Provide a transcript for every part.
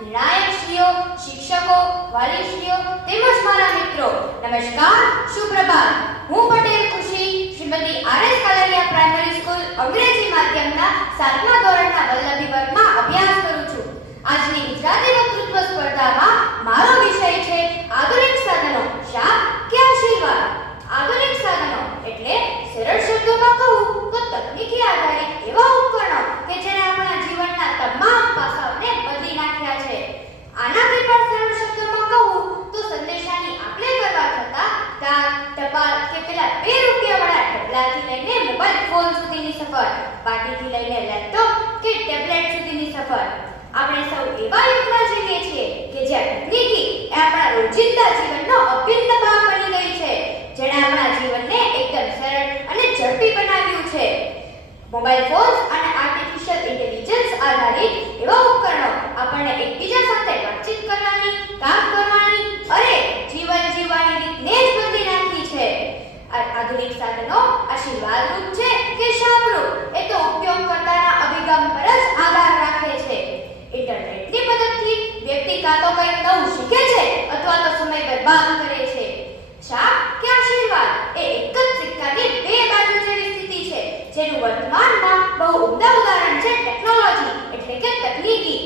નિર્ણાયકશ્રીઓ, શિક્ષકો, વાલીશ્રીઓ તેમજ મારા મિત્રો, નમસ્કાર, સુપ્રભાત. હું પટેલ ખુશી શ્રીમતી આર.એસ. કાલરિયા પ્રાઇમરી સ્કૂલ અંગ્રેજી માધ્યમના 7મા ધોરણના વલ્લભી વર્ગમાં અભ્યાસ કરું છું. આજની ગુજરાતી વક્તૃત્વ સ્પર્ધામાં મારો વિષય છે આધુનિક સાધનો, શાપ કે આશીર્વાદ. આધુનિક સાધનો એટલે સરળ શબ્દોમાં કહું તો તકનીકી આધારિત એવા ઉપકરણો કે જેને આપણા જીવનના તમામ પાસાઓને બદલી નાખ્યા છે. આનાથી પણ સરળ શબ્દોમાં કહું તો સંદેશાની આપ-લે કરવા થતા ડાક, ટપાલ કે પેલા 2 રૂપિયાવાળા ડબલાથી લઈને મોબાઈલ ફોન સુધીની સફર, પાટીથી લઈને લેપટોપ કે ટેબ્લેટ સુધીની સફર. આપણે સૌ એવા યુગમાં જીવીએ છીએ કે જ્યાં તકનીકી એ આપણા રોજિંદા જીવનનો અભિન્ન ભાગ બની ગઈ છે, જેણે આપણા જીવનને એકદમ સરળ અને ઝડપી બનાવ્યું છે. મોબાઈલ ફોન્સ અને આર્ટિફિશિયલ ઇન્ટેલિજન્સ આધારિત એવા ઉપકરણો આપણને એકબીજા સાથે વાતચીત કરવાની, કામ કરવાની, અરે જીવન જીવવાની રીતને જ બદલી નાખી છે. આધુનિક સાધનો આશીર્વાદરૂપ છે કે શાપરૂપ એ તો ઉપયોગકર્તાના અભિગમ પર જ આધાર રાખે છે. ઇન્ટરનેટની મદદથી વ્યક્તિ કાં તો કંઈક નવું શીખે છે અથવા તો સમય બરબાદ કરે છે. શાપ કે આશીર્વાદ એ એક જ સિક્કાની 2 બાજુ જેવી સ્થિતિ છે, જેનું વર્તમાનમાં બહુ ઉમદા ઉદાહરણ છે ટેકનોલોજી એટલે કે તકનીકી.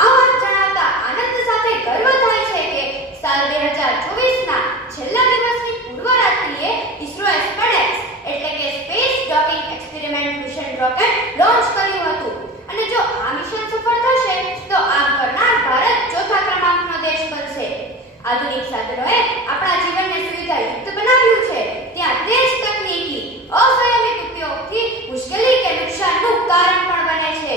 આ વાત જણાવતા આનંદ સાથે ગર્વ થાય છે કે સાલ 2024ના છેલ્લા દિવસની પૂર્વ રાત્રિએ ઇસરોએ SpaceX એટલે કે space docking experiment mission rocket launch કર્યું હતું. અને જો આ મિશન સફળ થશે તો આમ કરનાર ભારત 4થા ક્રમાંકનો દેશ બનશે. આધુનિક સાધનોએ આપણા જીવનને સુવિધાયુક્ત બનાવ્યું છે, ત્યાં તે જ તકનીકી અસંયમિત ઉપયોગથી મુશ્કેલી કે નુકસાનનું કારણ પણ બને છે.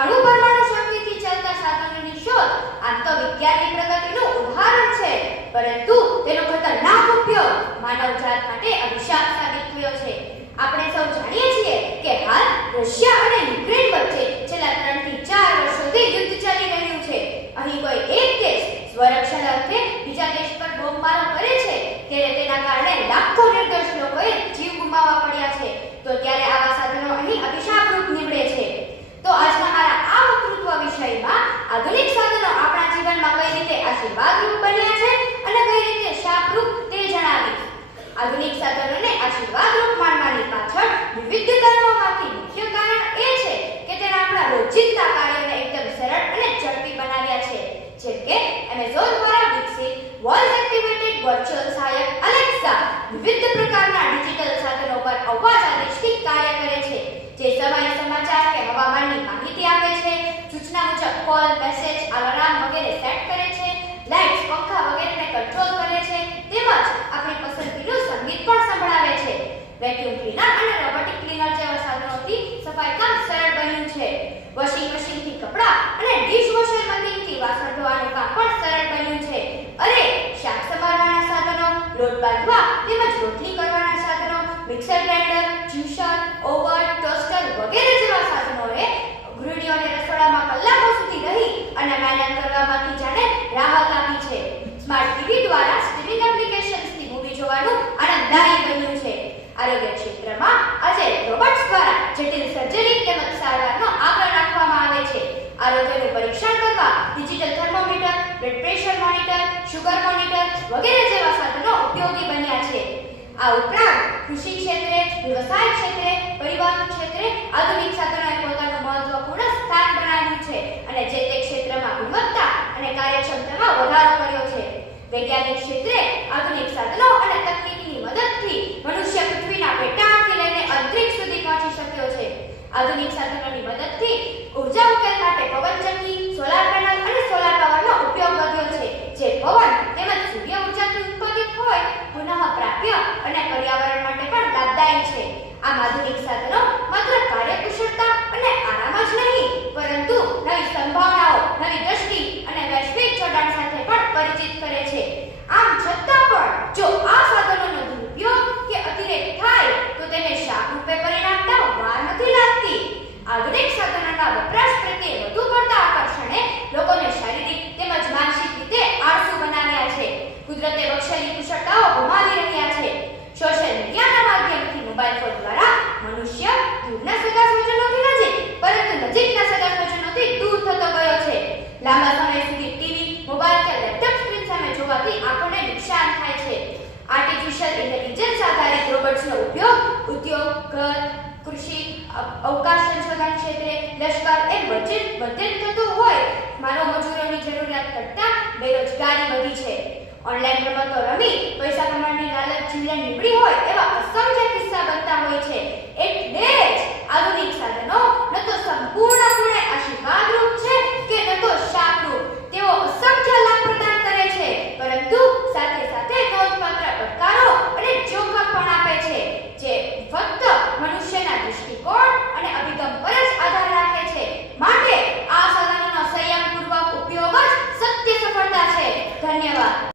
અણુ પરમાણુ શક્તિથી ચાલતા સાધનોની શોધ આમ તો વિજ્ઞાનની પ્રગતિનું ઉદાહરણ છે, પરંતુ તેનો ખતરનાક ઉપયોગ માનવજાત માટે અભિશાપ સાબિત થયો છે. આપણે સૌ જાણીએ છીએ કે હાલ રશિયા અને યુક્રેન વચ્ચે છેલ્લા 3 થી 4 વર્ષોથી યુદ્ધ ચાલી રહ્યું છે. અહીં કોઈ એક દેશ સ્વરક્ષણ અર્થે બીજા દેશ પર બોમ્બમારો કરે છે ત્યારે તેના કારણે લાખો નિર્દોષ લોકોએ જીવ ગુમાવવા પડ્યા છે. તો ત્યારે આવા સાધનો અહીં અભિશાપરૂપ નીવડે છે. તો આજના મારા આ વક્તૃત્વ વિષયમાં આધુનિક સાધનો આપણા જીવનમાં કઈ રીતે આશીર્વાદરૂપ બન્યા છે અને કઈ રીતે શાપરૂપ તે જણાવીશ. આધુનિક સાધનોને આશીર્વાદરૂપ માનવાની પાછળ વિવિધ કારણોમાંથી મુખ્ય કારણ એ છે કે તેણે આપણા રોજિંદા કાર્યોને એકદમ સરળ અને ઝડપી બનાવ્યા છે. જેમ કે Amazon દ્વારા વિકસિત વોઇસ એક્ટિવેટેડ વર્ચ્યુઅલ સહાયક Alexa વિવિધ પ્રકારના ડિજિટલ સાધનો પર અવાજ આદેશથી કાર્ય કરે છે, જે સમય, સમાચાર કે હવામાનની માહિતી આપે છે, સૂચના મુજબ કોલ, મેસેજ, અલાર્મ વગેરે સેટ કરે છે, લાઇટ્સ, પંખા વગેરેને કંટ્રોલ કરે છે, તેમજ આપણી પસંદગીનું સંગીત પણ સંભળાવે છે. વેક્યુમ ક્લીનર અને રોબોટિક ક્લીનર જેવા સાધનોથી સફાઈ કામ સરળ બન્યું છે. વોશિંગ મશીનથી કપડાં અને ડિશવોશર મશીનથી વાસણ ધોવાનું કામ પણ સરળ બન્યું છે. અરે શાક સમારવાના સાધનો, લોટ બાંધવા તેમજ રોટલી કરવાના સાધનો, mixer grinder, juicer, oven, toaster વગેરે જેવા સાધનોએ ગૃહિણીઓને રસોડામાં કલાકો સુધી રહી અને મહેનત કરવામાંથી જાણે રાહત આપી છે. સ્માર્ટ ટીવી દ્વારા સ્ટ્રીમિંગ એપ્લિકેશન્સથી મૂવી જોવાનું આનંદદાયી બન્યું છે. આરોગ્ય ક્ષેત્રમાં આજે રોબોટ્સ દ્વારા જટિલ સર્જરી તેમજ સારવારનો આગ્રહ રાખવામાં આવે છે. આરોગ્યનું પરીક્ષણ કરવા digital thermometer, blood pressure monitor, sugar monitor વગેરે જેવા સાધનો ઉપયોગી બન્યા છે. આ ઉપરાંત કૃષિ ક્ષેત્રે, વ્યવસાય ક્ષેત્રે, પરિવહન ક્ષેત્રે આધુનિક સાધનોએ પોતાનું મહત્વપૂર્ણ સ્થાન બનાવ્યું છે અને જે તે ક્ષેત્રમાં ગુણવત્તા અને કાર્યક્ષમતામાં વધારો કર્યો છે. વૈજ્ઞાનિક ક્ષેત્રે આધુનિક સાધનો અને તકનીકની મદદથી મનુષ્ય પૃથ્વીના પેટાળથી લઈને અંતરિક્ષ સુધી પહોંચી શક્યો છે. આધુનિક સાધનોની મદદથી ઊર્જા ઉકેલ માટે પવનચક્કી, સોલાર પેનલ અને સોલાર પાવરનો ઉપયોગ વધ્યો છે, જે પવન તેમજ સૂર્ય ઊર્જાથી ઉત્પાદિત હોય પુનઃપ્રાપ્ય અને પર્યાવરણ માટે પણ લાભદાયી છે. આમ આધુનિક સાધનો માત્ર કાર્યકુશળતા અને આરામ જ નહીં, પરંતુ નવી સંભાવનાઓ, નવી દ્રષ્ટિ અને વૈશ્વિક જોડાણ સાથે પણ પરિચિત કરે છે. આમ છતાં પણ જો આ સાધનોનો દુરુપયોગ કે અતિરેક થાય તો તેને શાપ રૂપે પરિણમતા વાર નથી લાગતી. આધુનિક સાધનોના વપરાશ પ્રત્યે વધુ પડતા આકર્ષણે લોકોને શારીરિક તેમજ માનસિક રીતે આળસુ બનાવ્યા છે. કુદરતે બક્ષેલી કુશળતાઓ ગુમાવી રહ્યા છે. સોશિયલ મીડિયાના માધ્યમથી મોબાઈલ ફોન દ્વારા મનુષ્ય આર્ટિફિશિયલ ઇન્ટેલિજન્સ આધારિત રોબોટ્સનો ઉપયોગ ઉદ્યોગ, ઘર, કૃષિ, અવકાશ સંશોધન ક્ષેત્રે, લશ્કર એમ બધે થતું હોય. માનવ મજૂરોની જરૂરિયાત કરતાં બેરોજગારી વધી છે. ઓનલાઈન રમતો રમી પૈસા કમાવાની લાલચ જીવન નીકળી હોય એવા અસંખ્ય કિસ્સા બનતા હોય છે. એટલે જ આધુનિક સાધનો ન તો સંપૂર્ણપણે આશીર્વાદરૂપ છે કે ન તો શાપરૂપ. તેઓ અસંખ્ય લાભ પ્રદાન કરે છે, પરંતુ સાથે સાથે નોંધપાત્ર પડકારો અને જોખમ પણ આપે છે, જે ફક્ત મનુષ્યના દૃષ્ટિકોણ અને અભિગમ પર જ આધાર રાખે છે. માટે આ સાધનોનો સંયમપૂર્વક ઉપયોગ જ સત્ય સફળતા છે. ધન્યવાદ.